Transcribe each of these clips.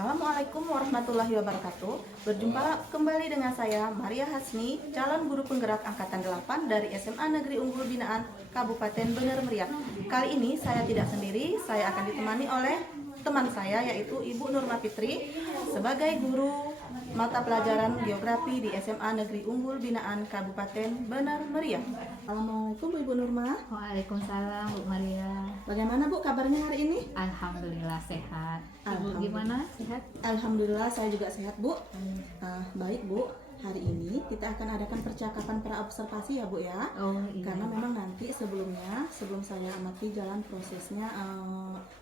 Assalamualaikum warahmatullahi wabarakatuh. Berjumpa kembali dengan saya Maria Hasni, calon guru penggerak angkatan 8 dari SMA Negeri Unggul Binaan Kabupaten Bener Meriah. Kali ini saya tidak sendiri, saya akan ditemani oleh teman saya yaitu Ibu Nurma Fitri sebagai guru mata pelajaran geografi di SMA Negeri Unggul Binaan Kabupaten Bener Meriah. Assalamualaikum Ibu Nurma. Waalaikumsalam Bu Maria. Bagaimana Bu kabarnya hari ini? Alhamdulillah sehat. Ibu Alhamdulillah. gimana? Sehat? Alhamdulillah saya juga sehat Bu. Baik Bu, hari ini kita akan adakan percakapan praobservasi ya Bu ya. Oh iya. Karena memang nanti sebelum saya amati jalan prosesnya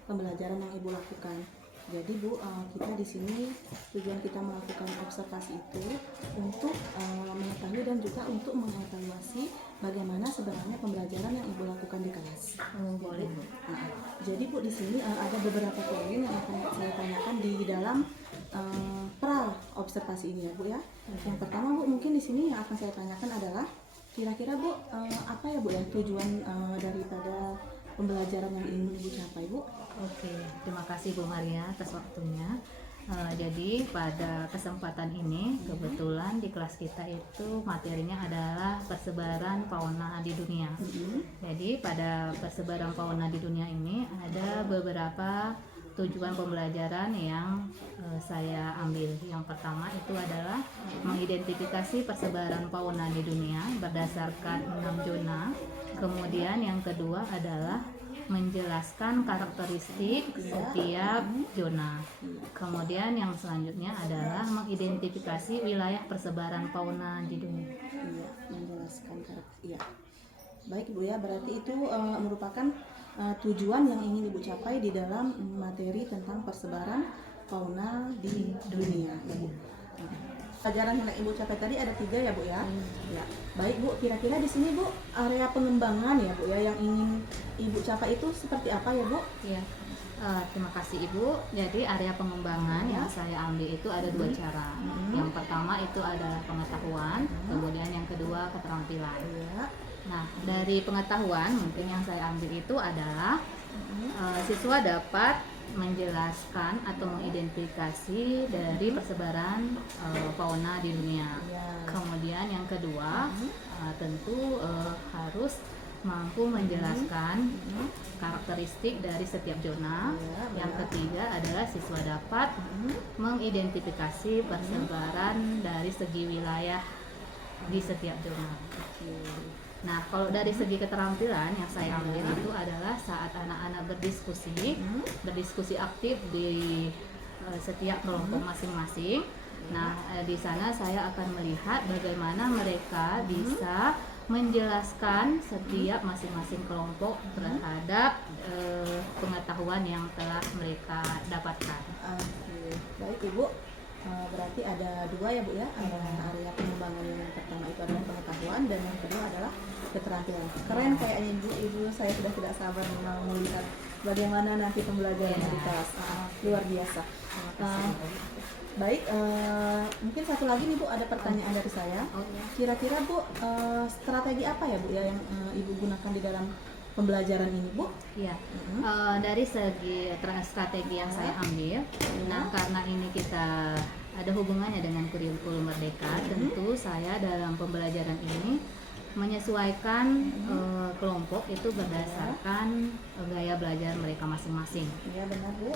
pembelajaran yang Ibu lakukan. Jadi Bu, kita di sini tujuan kita melakukan observasi itu untuk mengetahui dan juga untuk mengevaluasi bagaimana sebenarnya pembelajaran yang Ibu lakukan di kelas. Oh, boleh Bu. Jadi Bu, di sini ada beberapa poin yang akan saya tanyakan di dalam pra observasi ini ya Bu ya. Yang pertama Bu, mungkin di sini yang akan saya tanyakan adalah kira-kira Bu, apa ya Bu ya tujuan daripada pembelajaran yang ingin Ibu capai Bu? Oke, terima kasih Bu Maria atas waktunya. Jadi pada kesempatan ini kebetulan di kelas kita itu materinya adalah persebaran fauna di dunia. Jadi pada persebaran fauna di dunia ini ada beberapa tujuan pembelajaran yang saya ambil. Yang pertama itu adalah mengidentifikasi persebaran fauna di dunia berdasarkan 6 zona. Kemudian yang kedua adalah menjelaskan karakteristik setiap zona. Kemudian yang selanjutnya adalah mengidentifikasi wilayah persebaran fauna di dunia. Iya, menjelaskan karakter. Iya. Baik Bu ya, berarti itu merupakan tujuan yang ingin Ibu capai di dalam materi tentang persebaran fauna di dunia. Ya, Bu. Pelajaran yang Ibu capai tadi ada 3 ya Bu ya. Ya. Baik Bu, kira-kira di sini Bu area pengembangan ya Bu ya yang ingin Ibu capai itu seperti apa ya Bu? Iya. Terima kasih Ibu. Jadi area pengembangan yang saya ambil itu ada 2 cara. Yang pertama itu adalah pengetahuan, kemudian yang kedua keterampilan. Iya. Nah, dari pengetahuan mungkin yang saya ambil itu adalah siswa dapat menjelaskan atau mengidentifikasi dari persebaran fauna di dunia. Kemudian yang kedua tentu harus mampu menjelaskan karakteristik dari setiap zona. Yang ketiga adalah siswa dapat mengidentifikasi persebaran dari segi wilayah di setiap zona. Nah, kalau dari segi keterampilan yang saya ambil itu adalah saat anak-anak berdiskusi aktif di setiap kelompok masing-masing. Nah, di sana saya akan melihat bagaimana mereka bisa menjelaskan setiap masing-masing kelompok terhadap pengetahuan yang telah mereka dapatkan. Baik Ibu, berarti ada 2 ya Bu ya, ada area pengembangan yang pertama itu adalah pengetahuan dan yang kedua adalah keterampilan. Keren kayaknya Ibu saya sudah tidak sabar mau melihat bagaimana nanti pembelajaran di kelas. Luar biasa. Baik, mungkin satu lagi nih Bu, ada pertanyaan dari saya. Kira-kira Bu, strategi apa ya Bu ya yang Ibu gunakan di dalam pembelajaran ini Bu? Ya, dari segi strategi yang saya ambil, nah karena ini kita ada hubungannya dengan kurikulum merdeka, tentu saya dalam pembelajaran ini menyesuaikan kelompok itu berdasarkan gaya belajar mereka masing-masing. Iya benar Bu.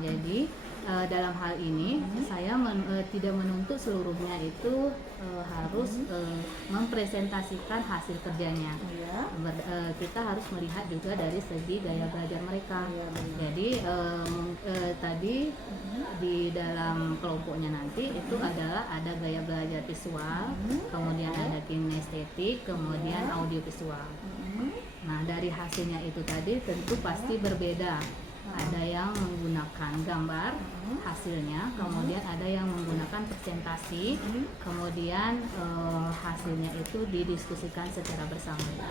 Jadi dalam hal ini saya tidak menuntut seluruhnya itu harus mempresentasikan hasil kerjanya. Kita harus melihat juga dari segi gaya belajar mereka. Jadi tadi di dalam kelompoknya nanti itu adalah ada gaya belajar visual, kemudian ada kinestetik, kemudian audiovisual. Nah, dari hasilnya itu tadi tentu pasti berbeda. Ada yang menggunakan gambar hasilnya, kemudian ada yang menggunakan presentasi, kemudian hasilnya itu didiskusikan secara bersama.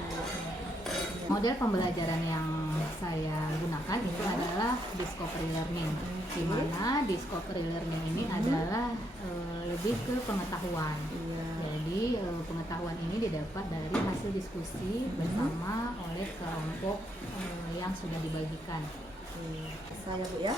Model pembelajaran yang saya gunakan itu adalah discovery learning, di mana discovery learning ini adalah lebih ke pengetahuan. Jadi pengetahuan ini didapat dari hasil diskusi bersama oleh kelompok yang sudah dibagikan. Saya Bu ya.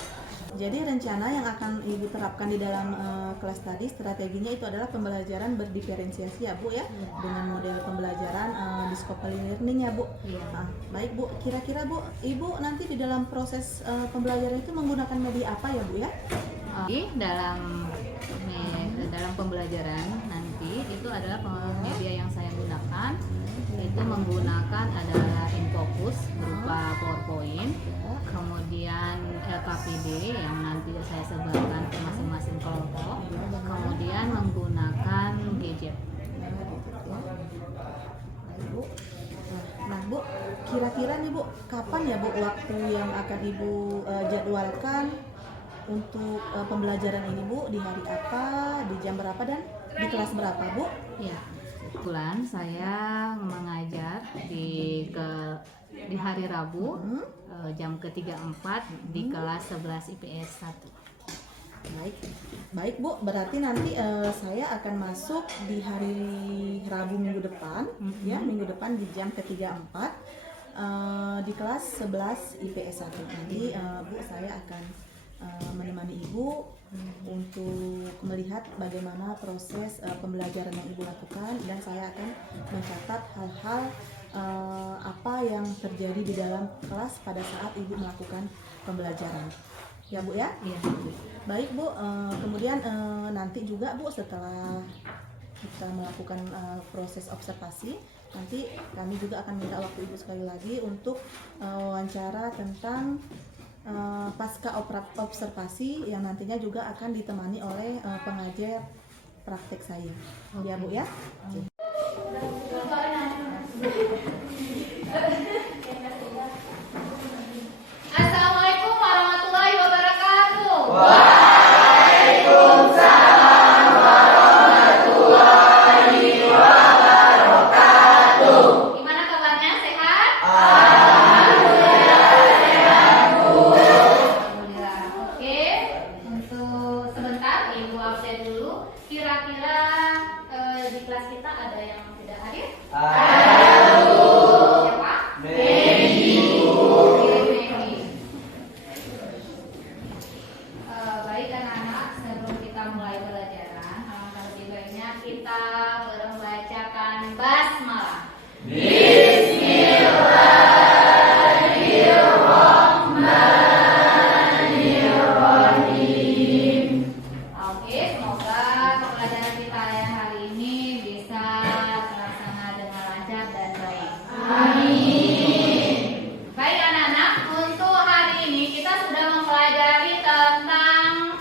Jadi rencana yang akan Ibu terapkan di dalam kelas tadi, strateginya itu adalah pembelajaran berdiferensiasi ya Bu ya, dengan model pembelajaran discovery learning ya Bu. Nah, baik Bu, kira-kira Bu, Ibu nanti di dalam proses pembelajaran itu menggunakan media apa ya Bu ya? Dalam pembelajaran nanti itu adalah media yang saya gunakan, itu menggunakan adalah InFocus berupa PowerPoint, kemudian LKPD yang nanti saya sebarkan ke masing-masing kelompok, kemudian menggunakan gadget. Nah Bu, kira-kira nih Bu, kapan ya Bu waktu yang akan Ibu jadwalkan untuk pembelajaran ini Bu? Di hari apa, di jam berapa, dan di kelas berapa Bu? Ya, kebetulan saya mengajar di hari Rabu jam ke-3-4 di kelas 11 IPS 1. Baik Bu, berarti nanti saya akan masuk di hari Rabu minggu depan, ya minggu depan di jam ke-3-4 di kelas 11 IPS 1. Nanti Bu, saya akan menemani Ibu untuk melihat bagaimana proses pembelajaran yang Ibu lakukan, dan saya akan mencatat hal-hal apa yang terjadi di dalam kelas pada saat Ibu melakukan pembelajaran. Ya Bu ya? Iya. Baik Bu, kemudian nanti juga Bu, setelah kita melakukan proses observasi, nanti kami juga akan minta waktu Ibu sekali lagi untuk wawancara tentang pasca observasi yang nantinya juga akan ditemani oleh pengajar praktek saya. Ya Bu ya? Assalamualaikum warahmatullahi wabarakatuh. Gimana kabarnya? Sehat? Alhamdulillah. Oke, untuk sebentar Ibu absen dulu. Kira-kira di kelas kita ada yang tidak hadir? Siapa? Baik anak-anak, sebelum kita mulai pelajaran, alangkah lebih baiknya kita membacakan basmalah. Oke, semoga pelajaran kita yang hari ini bisa terlaksana dengan lancar dan baik. Baik anak-anak, untuk hari ini kita sudah mempelajari tentang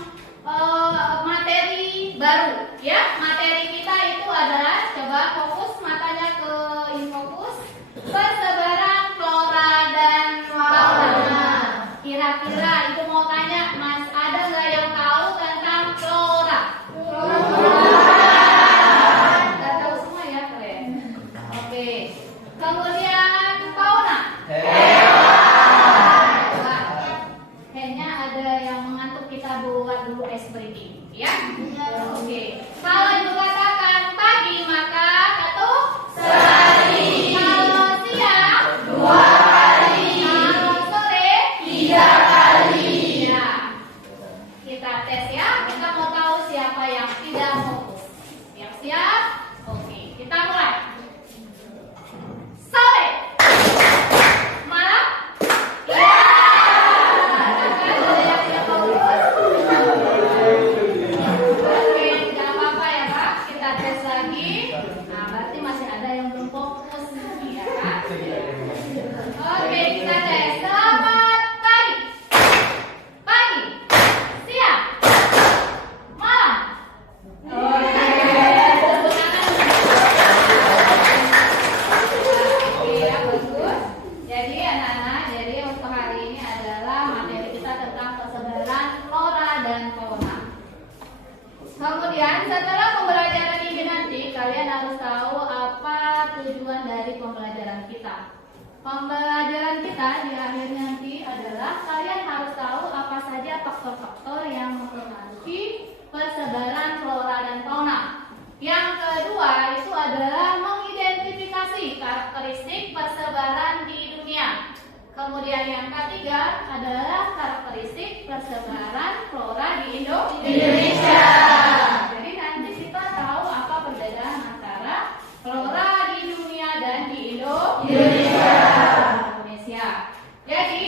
materi baru. Ya, materi kita itu adalah, coba fokus matanya ke InFocus, persebaran flora dan fauna. Kira-kira Ibu mau tanya, Mas, ada nggak yang tahu tentang flora? Nggak tahu semua ya, keren. Oke, kemudian fauna. Coba, kayaknya ada yang mengantuk, kita buat dulu ice breaking, ya? Oke. Kalau Ibu katakan pagi, maka satu sekali. Kalau siang 2 kali. Kalau sore 3 kali. Ya. Kita tes ya. Kita mau tahu siapa yang tidak fokus. Siap-siap? Oke, kita mulai. Sore. Malam. Ya. Ada yang tidak fokus? Oke, tidak apa-apa ya Pak. Kita tes lagi. Nah, berarti masih ada yang belum fokus, ya kan? Oke, kita tes. Selamat pagi. Pagi. Siang. Malam. Oke. Oke, ya bagus. Jadi anak-anak, jadi untuk hari ini adalah materi kita tentang persebaran flora dan fauna. Kemudian setelah pembelajaran ini nanti kalian harus tahu apa tujuan dari pembelajaran kita. Pembelajaran kita di akhir nanti adalah kalian harus tahu apa saja faktor-faktor yang mempengaruhi persebaran flora dan fauna. Yang kedua itu adalah mengidentifikasi karakteristik persebaran di dunia. Kemudian yang ketiga adalah karakteristik persebaran flora di Indonesia. Jadi nanti kita tahu apa perbedaan antara flora di dunia dan di Indonesia. Jadi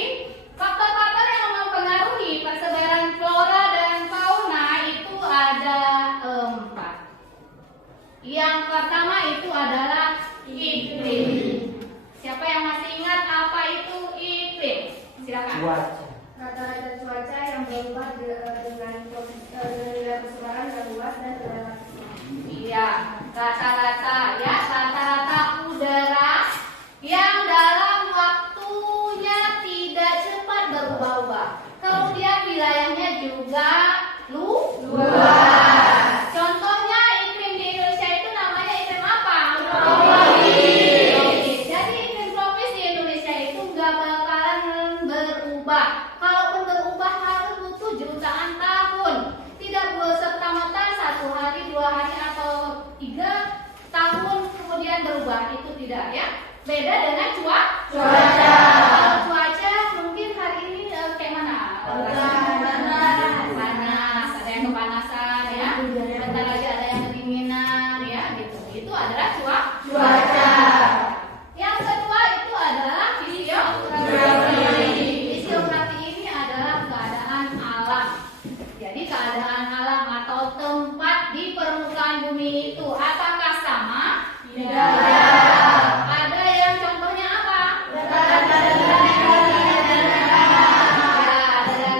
faktor-faktor yang mempengaruhi persebaran flora dan fauna itu ada 4. Yang pertama itu adalah iklim. Siapa yang masih ingat apa itu iklim? Silakan. Rata-rata cuaca yang berubah dengan persebaran yang luas dan relatif. Iya, rata-rata ya, rata-rata udara yang dalam waktunya tidak cepat berubah-ubah. Kemudian wilayahnya juga luas. Contohnya iklim di Indonesia itu namanya iklim apa? Tropis. Jadi iklim tropis di Indonesia itu nggak bakalan berubah. Kalaupun berubah harus butuh jutaan tahun. Tidak serta-merta 1 hari, 2 hari atau 3 tahun kemudian berubah, itu tidak ya. Beda dengan cuaca. Kalau cuaca mungkin hari ini kayak mana? Panas, ada yang kepanasan ya. Bentar lagi ada yang kedinginan ya gitu. Itu adalah cuaca. Yang kedua itu adalah fisiografi. Fisiografi ini adalah keadaan alam. Jadi keadaan alam atau tempat di permukaan bumi itu apakah sama? Tidak. Ada yang contohnya apa? Ada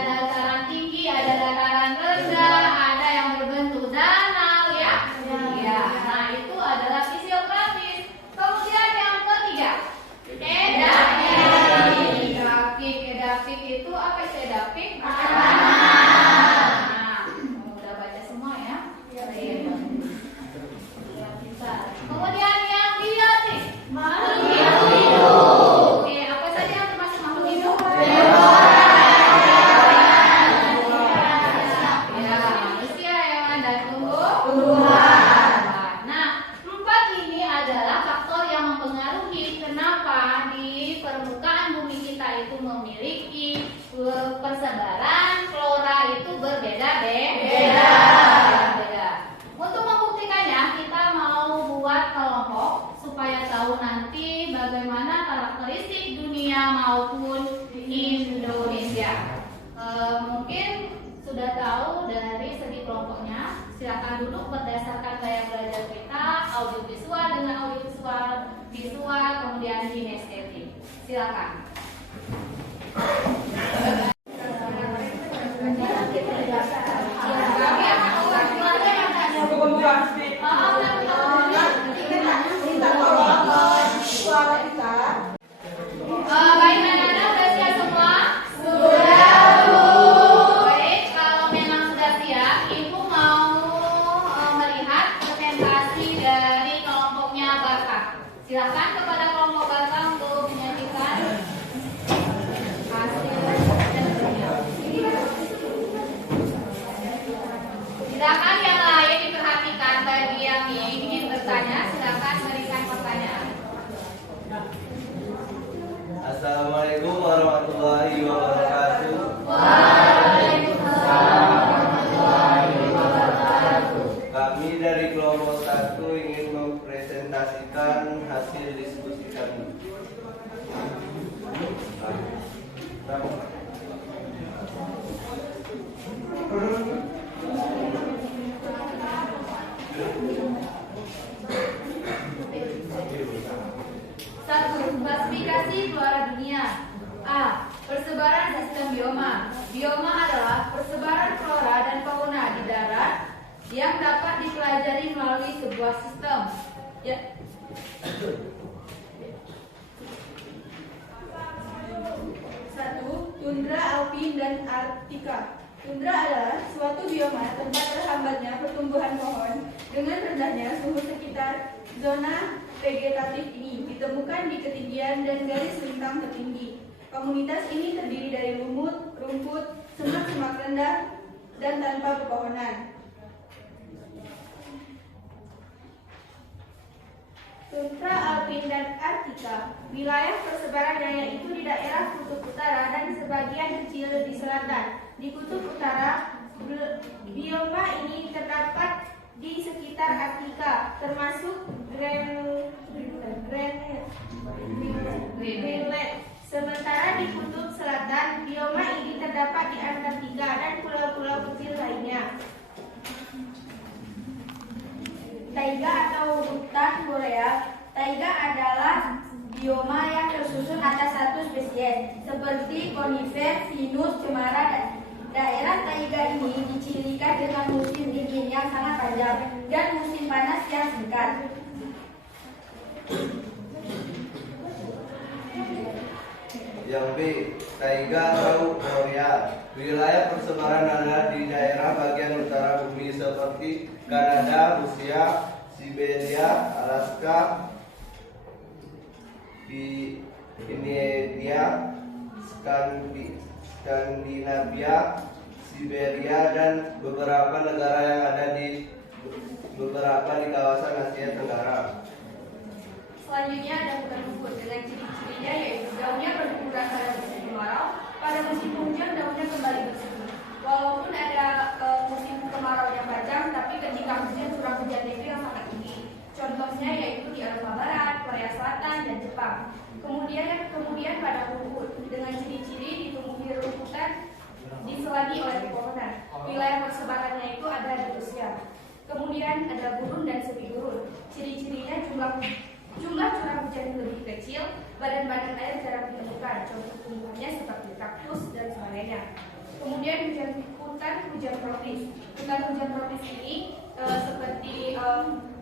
dataran tinggi, ada dataran rendah, ada yang berbentuk danau ya. Ya, nah itu adalah fisiografis. Kemudian yang ketiga, edafik itu apa sih edafik? Udah baca semua ya? Iya. Kemudian yang biotik, makhluk hidup. Oke, apa saja yang termasuk makhluk hidup? Ya, manusia, hewan, dan tumbuhan. Nah, 4 ini adalah faktor yang mempengaruhi kenapa di permukaan bumi kita itu memiliki persebaran flora itu berbeda-beda. Untuk membuktikannya, kita mau buat kelompok supaya tahu nanti bagaimana karakteristik dunia maupun Indonesia. Mungkin sudah tahu dari segi kelompoknya. Silakan duduk berdasarkan gaya belajar kita, audiovisual dengan visual, kemudian kinestetik. Silakan. Baik, anak-anak sudah siap semua? Baik, kalau memang sudah siap, Ibu mau melihat presentasi dari kelompoknya Bapak. Silakan kepada kelompok Bapak untuk menyajikan hasil presentasinya. Silakan yang lain diperhatikan, bagi yang ingin bertanya, silakan berikan pertanyaan. Assalamualaikum warahmatullahi wabarakatuh. Kami dari kelompok 1 ingin mempresentasikan hasil diskusi kami. Klasifikasi flora dunia. A. Persebaran sistem bioma. Bioma adalah persebaran flora dan fauna di darat yang dapat dipelajari melalui sebuah sistem. Ya. 1. Tundra, alpin, dan arktika. Tundra adalah suatu bioma tempat terhambatnya pertumbuhan pohon dengan rendahnya suhu sekitar zona vegetatif ini ditemukan di ketinggian dan garis lintang tertinggi. Komunitas ini terdiri dari lumut, rumput, semak-semak rendah, dan tanpa pepohonan. Tundra, alpin, dan arktika. Wilayah persebarannya yaitu di daerah kutub sebagian kecil di selatan. Di kutub utara, bioma ini terdapat di sekitar Arktika, termasuk Greenland. Sementara di kutub selatan, bioma ini terdapat di Antartika dan pulau-pulau kecil lainnya. Taiga atau hutan Korea. Taiga adalah bioma yang tersusun atas satu spesies, seperti konifer, pinus, cemara. Daerah taiga ini dicirikan dengan musim dingin yang sangat panjang dan musim panas yang singkat. Yang B. Taiga atau Korea. Wilayah persebaran ada di daerah bagian utara bumi seperti Kanada, Rusia, Siberia, Alaska, di India, Skandinavia, Siberia, dan beberapa negara yang ada di kawasan Asia Tenggara. Selanjutnya ada hutan bubur dengan ciri-cirinya yaitu daunnya berguguran pada musim kemarau, pada musim hujan daunnya kembali bersih. Walaupun ada musim kemarau yang panjang, tapi ketika hujan curah hujannya itu yang sangat tinggi. Contohnya yaitu di Eropa Barat, Korea Selatan, dan Jepang. Kemudian pada bubur dengan ciri-ciri ditumbuhi rumputan diselagi oleh pepohonan. Wilayah persebarannya itu ada di Rusia. Kemudian ada gurun dan semi gurun. Ciri-cirinya jumlah curah hujan lebih kecil, badan-badan air jarang ditemukan. Contoh tumbuhannya seperti kaktus dan sebagainya. Kemudian hutan hujan tropis. Hutan hujan tropis ini seperti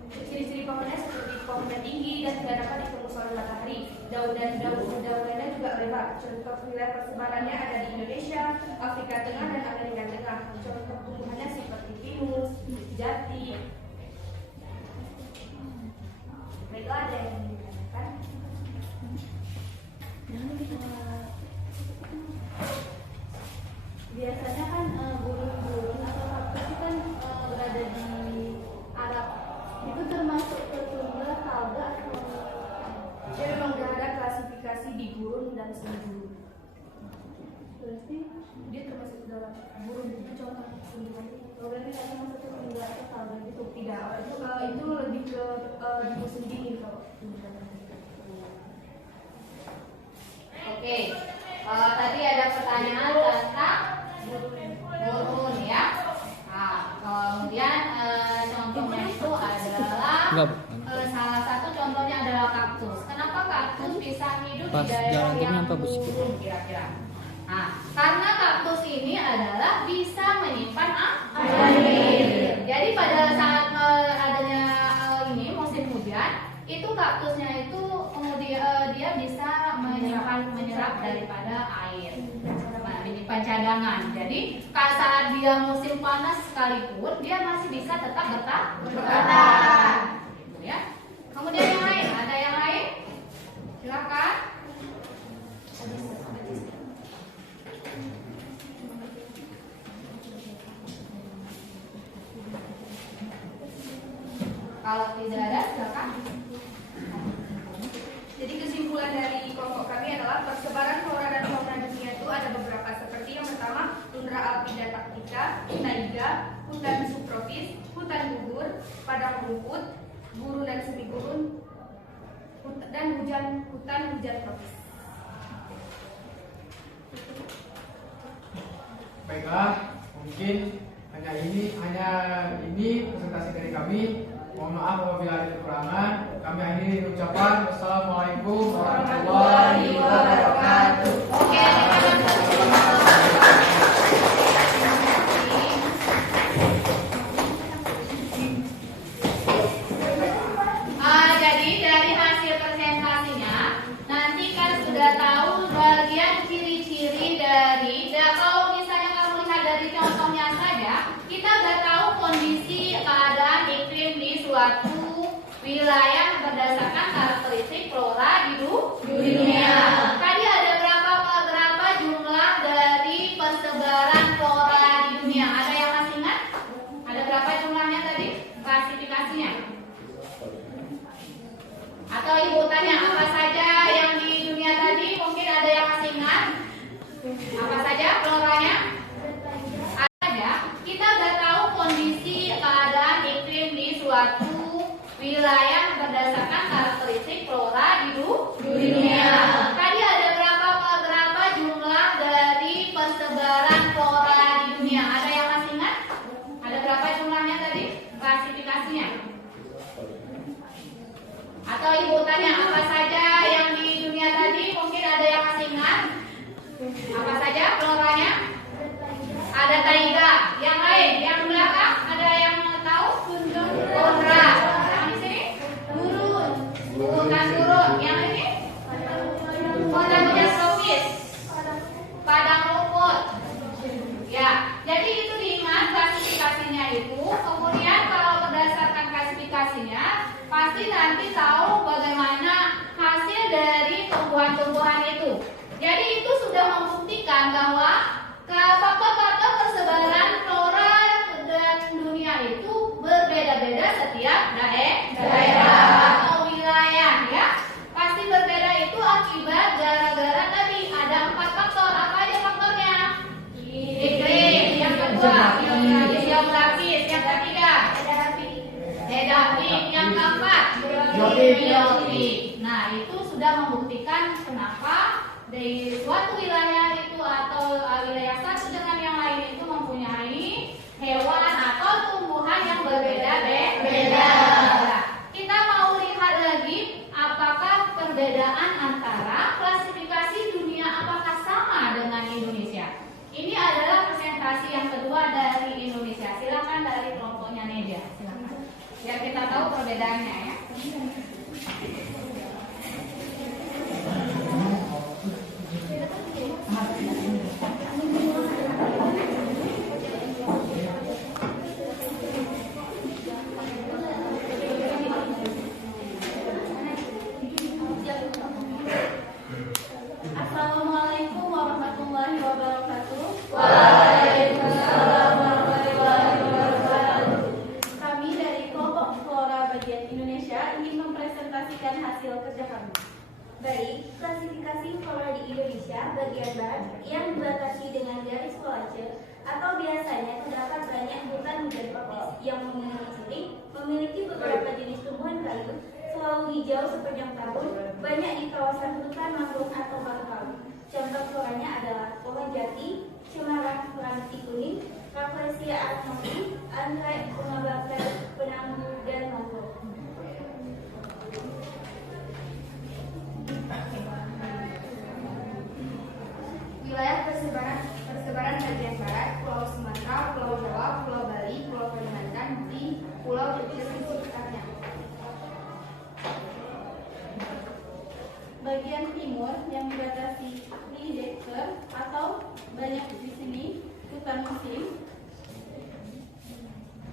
ciri-ciri pohonnya seperti pohon tinggi dan tidak dapat ditembus oleh matahari. Daun-daunnya juga lebar. Contoh wilayah persebarannya ada di Indonesia, Afrika Tengah, dan Amerika Tengah. Contoh tumbuhannya seperti pinus, jati. Baiklah, ada yang dikatakan. Biasanya kan burung-burung atau kaktus itu kan berada di Arab. Itu termasuk ke tundra, taiga atau Dia memang sudah ada klasifikasi di gurun dan semi gurun. berarti Dia termasuk dalam gurun itu contoh tumbuhannya. berarti kan masuk ke tundra atau taiga gitu. Tidak, itu lebih ke di musim dingin kalau tumbuhannya. Oke, tadi ada pertanyaan tentang gurun ya. Nah, kemudian contohnya itu adalah salah satu contohnya adalah kaktus. Kenapa kaktus bisa hidup di daerah yang gurun kira-kira? Nah, karena kaktus ini adalah bisa menyimpan air. Jadi pada saat adanya ini musim hujan, itu kaktusnya itu kemudian dia bisa menyerap daripada air, menyimpan cadangan. Jadi saat dia musim panas sekalipun dia masih bisa tetap bertahan. Gitu ya. Kemudian yang lain, ada yang lain? Silakan. Kalau tidak ada, silakan. Jadi kesimpulan dari kelompok kami adalah persebaran flora dan fauna dunia itu ada beberapa, seperti yang pertama tundra alpina arktika, taiga, hutan subtropis, hutan gugur, padang rumput, gurun dan semi gurun, dan hutan hujan tropis. Baiklah, mungkin hanya ini presentasi dari kami. Mohon maaf apabila ada kekurangan. Kami akhiri ucapan wassalamualaikum warahmatullahi wabarakatuh. Oke, jadi dari hasil presentasinya nanti kan sudah tahu bagian ciri-ciri dari. Kalau misalnya kamu lihat dari contohnya saja, kita udah tahu kondisi keadaan iklim di suatu wilayah berdasarkan karakteristik flora di dunia. Tadi ada berapa jumlah dari persebaran flora di dunia? Ada yang masih ingat? Ada berapa jumlahnya tadi? Klasifikasinya? Atau ibu tanya apa saja yang di dunia tadi? Mungkin ada yang masih ingat? daerah atau wilayah ya. Pasti berbeda itu akibat gara-gara tadi ada 4 faktor. Apa aja faktornya? Iklim, yang kedua geografis, yang ketiga demografik, yang keempat biotik. Nah, itu sudah membuktikan kenapa dari suatu wilayah itu atau wilayah satu dengan yang lain itu mempunyai hewan atau tumbuhan yang berbeda-beda. Kita mau lihat lagi apakah perbedaan antara klasifikasi dunia apakah sama dengan Indonesia. Ini adalah presentasi yang kedua dari Indonesia. Silakan dari kelompoknya Nedia, silakan. Biar kita tahu perbedaannya ya. Assalamualaikum warahmatullahi wabarakatuh. Waalaikumsalam warahmatullahi wabarakatuh. Kami dari kelompok Flora bagian Indonesia ingin mempresentasikan hasil kerja kami. Baik, klasifikasi flora di Indonesia bagian barat yang dibatasi dengan garis Vollace atau biasanya terdapat banyak hutan hujan tropis yang memiliki beberapa jenis tumbuhan kayu, selalu hijau sepanjang tahun, banyak di kawasan hutan mangrove atau palu-palu. Contoh floranya adalah pohon jati, cemara ranti kuning, Rafflesia atmosfi, anggrek, bunga bakar, penanggu, dan mangrove. Wilayah persebaran bagian barat, Pulau Sumatera, Pulau Jawa, Pulau Bali, Pulau Kalimantan, di pulau kecil di sekitarnya. Bagian timur yang dibatasi Lideker atau banyak di sini hutan musim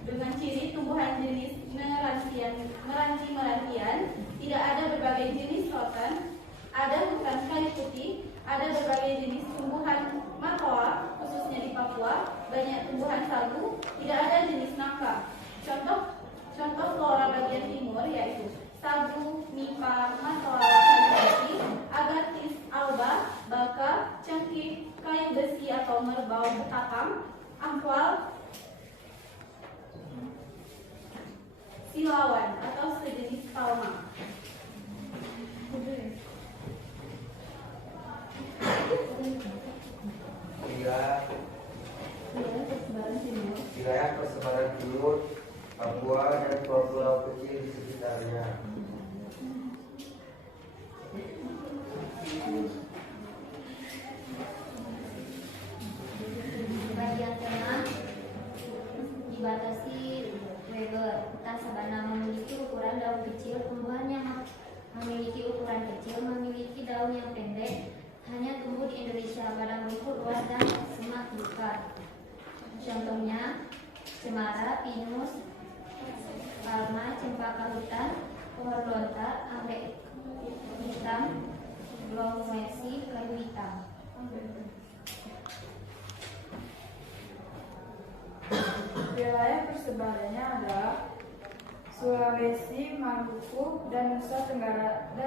dengan ciri tumbuhan jenis meranti-merantian, tidak ada berbagai jenis rotan, ada hutan kayu putih, ada berbagai jenis tumbuhan matoa, khususnya di Papua, banyak tumbuhan sagu, tidak ada jenis nangka. Contoh flora bagian timur yaitu sagu, nipa, matoa, kayu putih, agatis, alba, baka, cengkih, kayu besi atau merbau ketapang, ampal, silawan atau sejenis palma. Wilayah persebaran timur, Papua dan pulau-pulau kecil di sekitarnya. Bagian tengah dibatasi Weber. Hutan sabana memiliki ukuran daun kecil, tumbuhan yang memiliki ukuran kecil, memiliki daun yang pendek, hanya tumbuh di Indonesia, padang rumput luas dan semak belukar. Contohnya cemara, pinus, palma, cempaka hutan, pohon lontar, anggrek hitam, blomesi, kayu hitam. Wilayah persebarannya adalah Sulawesi, Maluku, dan Nusa Tenggara.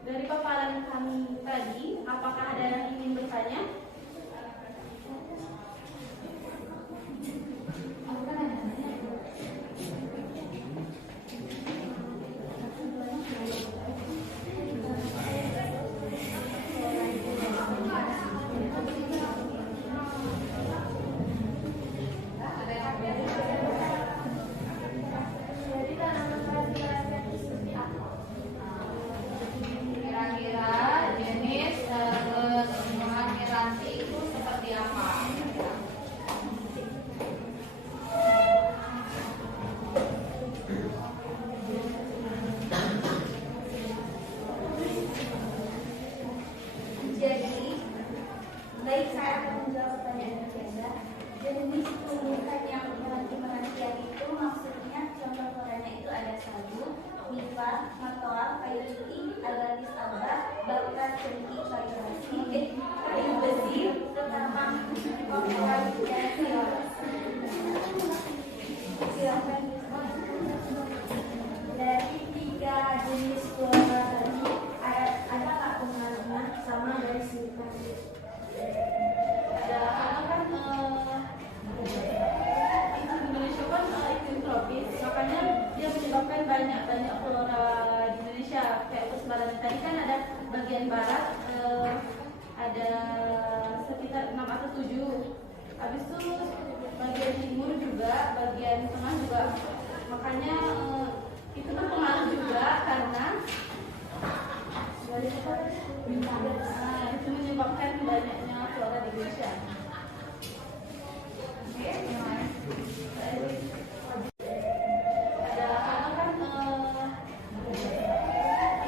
Dari paparan kami tadi, apakah ada yang ingin bertanya? Kira-kira jenis tumbuhan miranti itu seperti apa? Jadi, baik saya akan menjawab pertanyaan Anda. Jenis tumbuhan yang meranti-merantian itu maksudnya contoh floranya itu ada sagu, nipa, matoa, kayu putih, agatis alba, baka, cengkih, kayu besi, ketapang, pohon, dan silas. barat ada sekitar 6 atau 7. Habis itu bagian timur juga, bagian tengah juga. Makanya itu berpengaruh juga karena itu menyebabkan banyaknya flora di Indonesia. Ada karena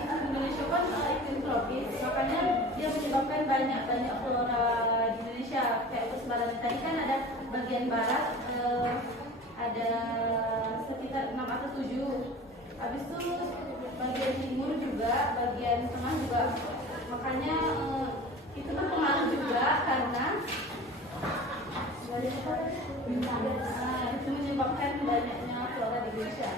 kan Indonesia kan iklim tropis, makanya dia menyebabkan banyak flora di Indonesia. Kayak persebaran tadi kan ada bagian barat ada sekitar 6 atau 7. Habis itu bagian timur juga, bagian tengah juga. Makanya itu berpengaruh juga karena itu menyebabkan banyaknya flora di Indonesia.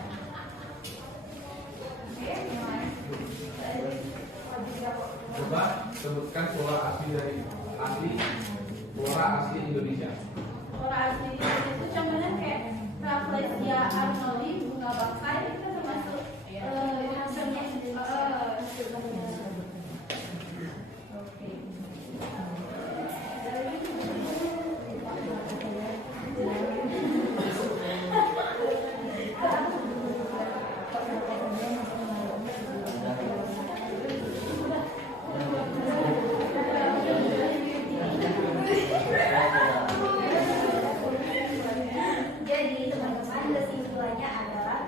Coba sebutkan flora asli Indonesia. Flora asli Indonesia itu contohnya kayak Rafflesia arnoldi, bunga bonsai itu termasuk Jadi teman-teman, kesimpulannya adalah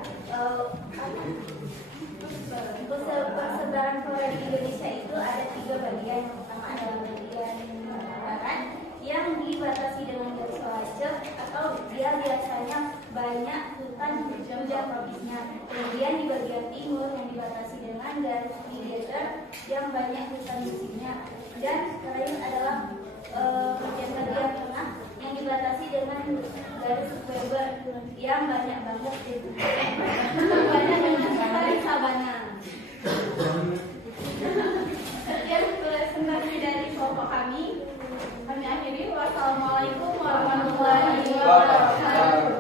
persebaran flora di Indonesia itu ada 3 bagian. Yang pertama adalah bagian barat yang dibatasi dengan garis lacet atau dia biasanya banyak hutan tropisnya. Kemudian di bagian timur yang dibatasi dengan garis irrigator yang banyak hutan musimnya. Dan terakhir adalah bagian tengah yang dibatasi dengan garis Weber yang banyak banget banyak dengan sekali sabana. sekian presentasi dari kelompok kami. Kami akhiri. Wassalamualaikum warahmatullahi wabarakatuh.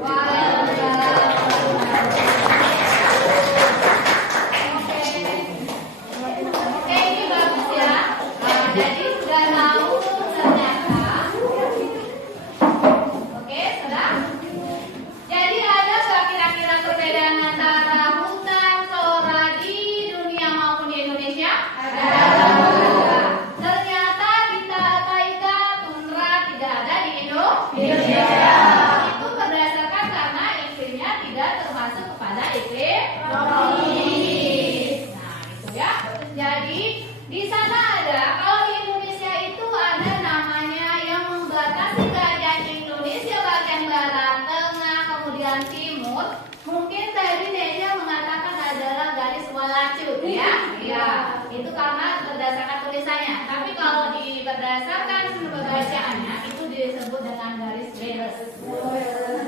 Oke, ini bagus ya. Jadi sudah tahu ternyata. Oke, sudah. Jadi ada nggak kira-kira perbedaan antara hutan flora di dunia maupun di Indonesia? Ada. Ternyata kita taiga tundra tidak ada di Indonesia. Itu berdasarkan karena iklimnya tidak termasuk kepada iklim tropis. Nah, itu ya. Jadi di sana ada, kalau di Indonesia itu ada namanya yang membatasi bagian Indonesia bagian barat, tengah, kemudian timur. Mungkin tadi Neja mengatakan adalah garis Walacut ya. Ya, itu karena berdasarkan tulisannya. Tapi kalau berdasarkan pembacaannya itu disebut dengan garis Beres.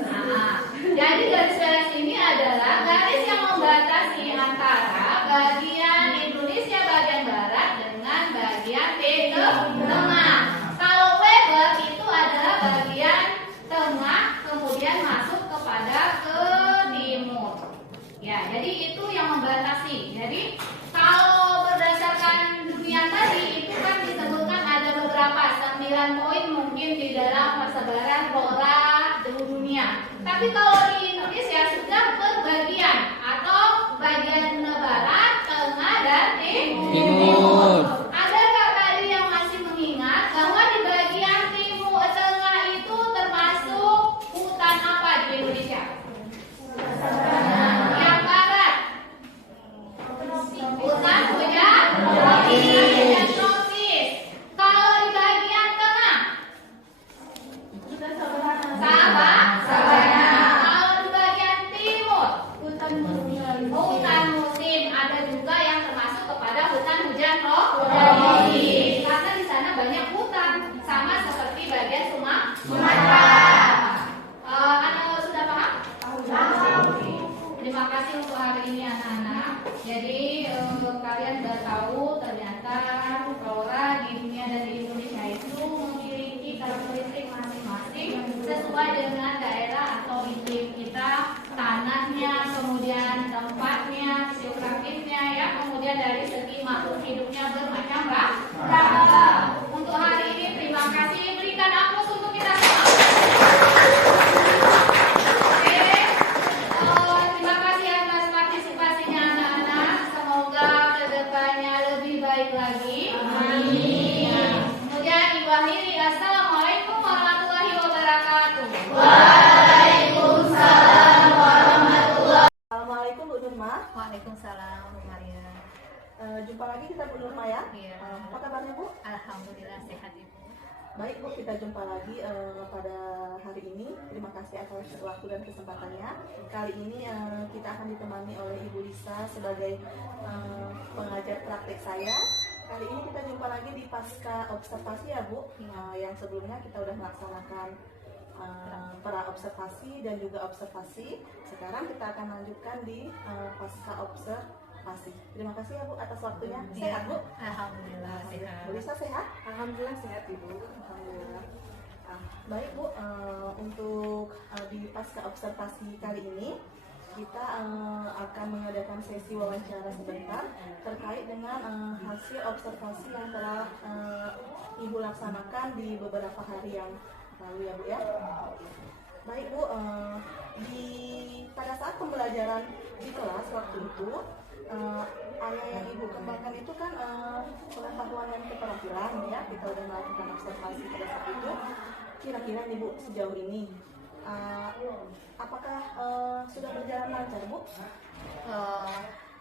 Nah, jadi garis Beres ini adalah garis yang membatasi antara bagian Indonesia bagian barat dengan bagian tengah. Kalau Weber itu adalah bagian tengah kemudian masuk kepada ke timur. Ya, jadi itu yang membatasi. Jadi kalau berdasarkan dunia tadi itu kan disebutkan ada beberapa 9 poin mungkin di dalam persebaran flora dunia. Tapi kalau di Indonesia sudah berbagian atau bagian barat, tengah dan timur. Ada nggak tadi yang masih mengingat bahwa di bagian timur tengah itu termasuk hutan apa di Indonesia? Yang barat. Hutan hujan tropis. Kalau di bagian tengah sabana. Kalau di bagian timur hutan musim. Ada juga yang termasuk kepada hutan hujan tropis. Karena di sana banyak hutan, sama seperti bagian Sumatera. Anda sudah paham? Terima kasih untuk hari ini anak-anak. Jadi kalian sudah tahu ternyata flora di dunia dan di Indonesia itu memiliki karakteristik masing-masing sesuai dengan daerah atau iklim kita, tanahnya, kemudian tempatnya, geografisnya ya, kemudian dari segi makhluk hidupnya bermacam-macam. Kemudian Ibu akhiri, assalamualaikum warahmatullahi wabarakatuh. Assalamualaikum Bu Nurma. Waalaikumsalam Bu Maria. Jumpa lagi kita Bu Nurma ya. Iya. Apa kabarnya Bu? Alhamdulillah sehat Ibu. Baik Bu, kita jumpa lagi pada hari ini. Terima kasih atas waktu dan kesempatannya. Kali ini kita akan ditemani oleh Ibu Lisa sebagai pengajar praktek saya. Kali ini kita jumpa lagi di pasca observasi ya Bu. Yang sebelumnya kita sudah melaksanakan pra observasi dan juga observasi. Sekarang kita akan lanjutkan di pasca observasi. Terima kasih ya Bu atas waktunya. Sehat Bu? Alhamdulillah sehat. Bu Lisa sehat? Alhamdulillah sehat Ibu. Alhamdulillah. Baik Bu, untuk di pasca observasi kali ini kita akan mengadakan sesi wawancara sebentar terkait dengan hasil observasi yang telah Ibu laksanakan di beberapa hari yang lalu ya Bu ya. Baik Bu, pada saat pembelajaran di kelas waktu itu area yang Ibu kembangkan itu kan pengetahuan dan keterampilan ya. Kita sudah melakukan observasi pada saat itu. Kira-kira nih Bu, sejauh ini apakah sudah berjalan lancar Bu?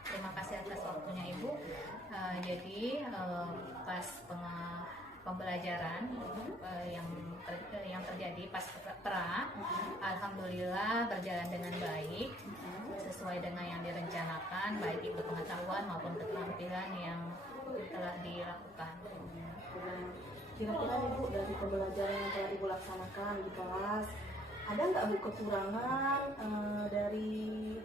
Terima kasih atas waktunya Ibu. Jadi pas pembelajaran yang terjadi pas pra, alhamdulillah berjalan dengan baik sesuai dengan yang direncanakan, baik itu pengetahuan maupun keterampilan yang telah dilakukan. Kira-kira nih Bu, dari pembelajaran yang telah Ibu laksanakan di kelas, ada nggak Bu kekurangan dari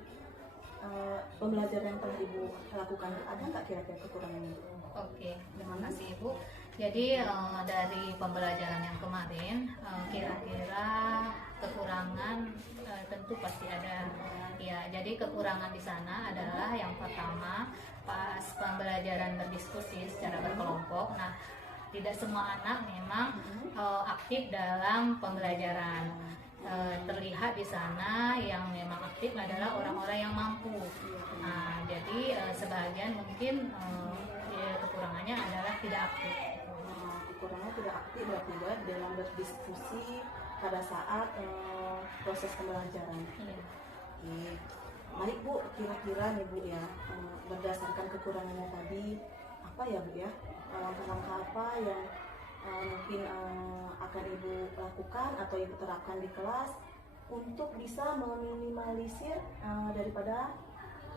pembelajaran yang telah Ibu lakukan? Ada nggak kira-kira kekurangannya? Oke, terima kasih Ibu. Jadi dari pembelajaran yang kemarin, kira-kira kekurangan tentu pasti ada. Ya, jadi kekurangan di sana adalah yang pertama pas pembelajaran berdiskusi secara berkelompok. Nah, tidak semua anak memang aktif dalam pembelajaran. Terlihat di sana yang memang aktif adalah orang-orang yang mampu. Nah, jadi sebagian mungkin kekurangannya adalah tidak aktif. Kekurangannya tidak aktif berarti ya dalam berdiskusi pada saat proses pembelajaran. Iya. Oke. Baik Bu, kira-kira nih Bu ya, berdasarkan kekurangannya tadi, apa ya Bu ya, langkah-langkah apa yang mungkin akan Ibu lakukan atau Ibu terapkan di kelas untuk bisa meminimalisir daripada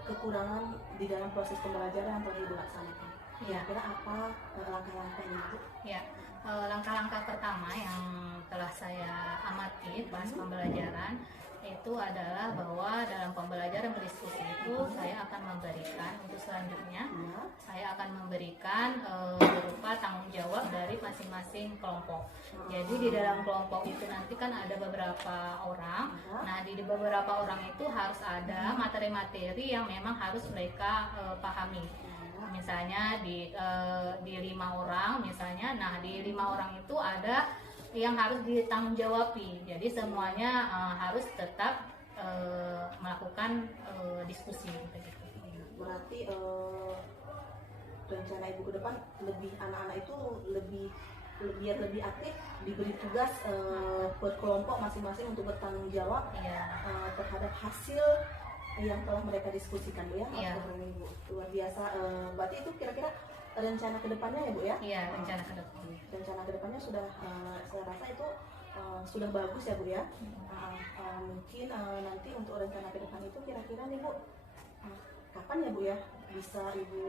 kekurangan di dalam proses pembelajaran yang telah Ibu laksanakan. Kira-kira apa langkah-langkahnya Bu? Ya, langkah-langkah pertama yang telah saya amati pas pembelajaran itu adalah bahwa dalam pembelajaran berdiskusi itu saya akan memberikan untuk selanjutnya saya akan memberikan berupa tanggung jawab dari masing-masing kelompok. Jadi di dalam kelompok itu nanti kan ada beberapa orang. Nah, di beberapa orang itu harus ada materi-materi yang memang harus mereka pahami. Misalnya di 5 orang misalnya, nah di 5 orang itu ada yang harus ditanggung-jawabi. Jadi semuanya harus tetap melakukan diskusi gitu. Berarti rencana Ibu ke depan anak-anak itu biar lebih aktif, diberi tugas per kelompok masing-masing untuk bertanggung jawab terhadap hasil yang telah mereka diskusikan Bu ya. Bu, luar biasa. Berarti itu kira-kira rencana kedepannya ya Bu ya? Iya, rencana kedepannya. Rencana kedepannya sudah saya rasa itu sudah bagus ya Bu ya. Mungkin nanti untuk rencana kedepan itu kira-kira nih Bu, kapan ya Bu ya bisa Ibu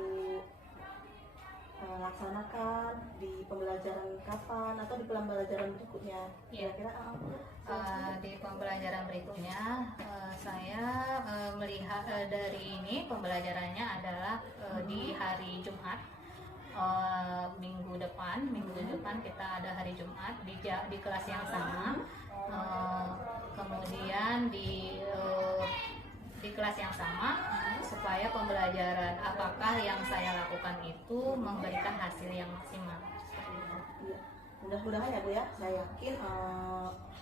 laksanakan di pembelajaran kapan atau di pembelajaran berikutnya? Kira-kira di pembelajaran berikutnya saya melihat dari ini pembelajarannya adalah di hari Jumat. Minggu depan kita ada hari Jumat di kelas yang sama. Kemudian di kelas yang sama supaya pembelajaran apakah yang saya lakukan itu memberikan hasil yang maksimal. Mudah-mudahan ya Bu ya, saya yakin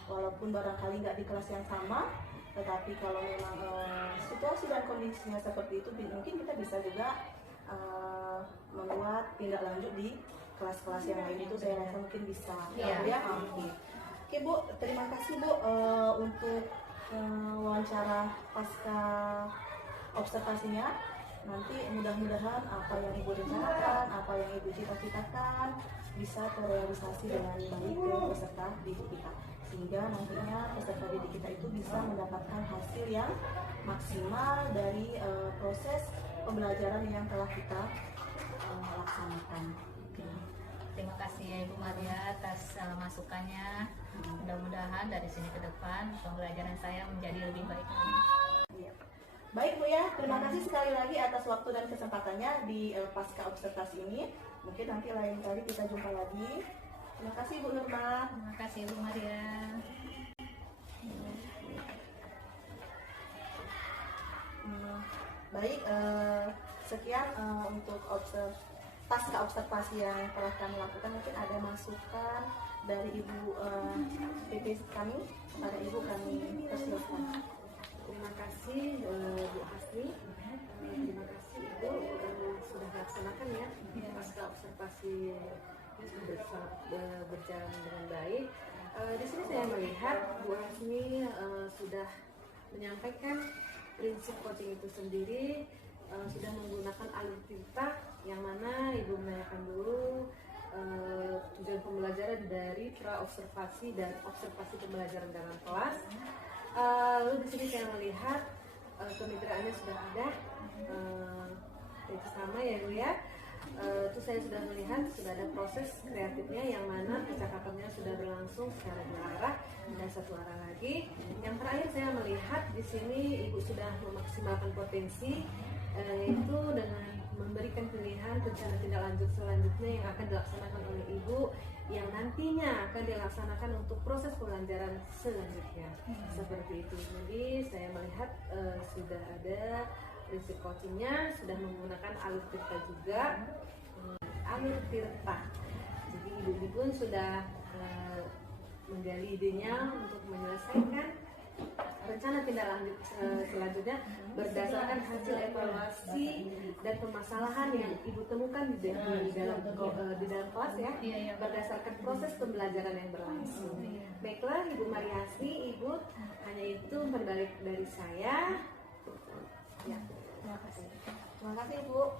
walaupun barangkali nggak di kelas yang sama, tetapi kalau memang situasi dan kondisinya seperti itu, mungkin kita bisa juga membuat tindak lanjut di kelas-kelas yang lain itu saya rasa mungkin bisa. Iya. Ya, Oke Bu, terima kasih Bu untuk wawancara pasca observasinya. Nanti mudah-mudahan apa yang Ibu rencanakan, apa yang Ibu cita-citakan bisa terrealisasi dengan baik ke peserta didik kita. Sehingga nantinya peserta didik kita itu bisa mendapatkan hasil yang maksimal dari proses pembelajaran yang telah kita laksanakan. Terima kasih ya Ibu Maria atas masukannya. Mudah-mudahan dari sini ke depan pembelajaran saya menjadi lebih baik lagi. Iya. Baik Bu ya, terima kasih sekali lagi atas waktu dan kesempatannya di pasca observasi ini. Mungkin nanti lain kali kita jumpa lagi. Terima kasih Bu Nurma. Terima kasih Ibu Maria. Baik, sekian untuk pasca observasi yang telah kami lakukan. Mungkin ada masukan dari Ibu PP kami, kepada Ibu kami persilakan. Terima kasih Bu Hasni, terima kasih Ibu sudah laksanakan ya pasca observasi berjalan dengan baik. Di sini saya melihat Bu Hasni sudah menyampaikan prinsip coaching itu sendiri, sudah menggunakan alur cerita yang mana Ibu menanyakan dulu tujuan pembelajaran dari pra observasi dan observasi pembelajaran dalam kelas. Lalu di sini saya melihat kemitraannya sudah ada, itu sama ya Bu ya. Itu saya sudah melihat sudah ada proses kreatifnya yang mana percakapannya sudah berlangsung secara dua arah dan satu arah lagi. Yang terakhir saya melihat di sini Ibu sudah memaksimalkan potensi, yaitu dengan memberikan pilihan rencana tindak lanjut selanjutnya yang akan dilaksanakan oleh Ibu, yang nantinya akan dilaksanakan untuk proses pembelajaran selanjutnya. Seperti itu. Jadi saya melihat sudah ada prinsip coachingnya, sudah menggunakan alur tirta juga, alur tirta. Jadi Ibu pun sudah menggali idenya untuk menyelesaikan rencana tindak lanjut selanjutnya berdasarkan hasil evaluasi dan permasalahan yang Ibu temukan di dalam kelas ya, berdasarkan proses pembelajaran yang berlangsung. Baiklah Ibu Maria Hasni, Ibu, hanya itu berbalik dari saya. Ya, Terima kasih Bu.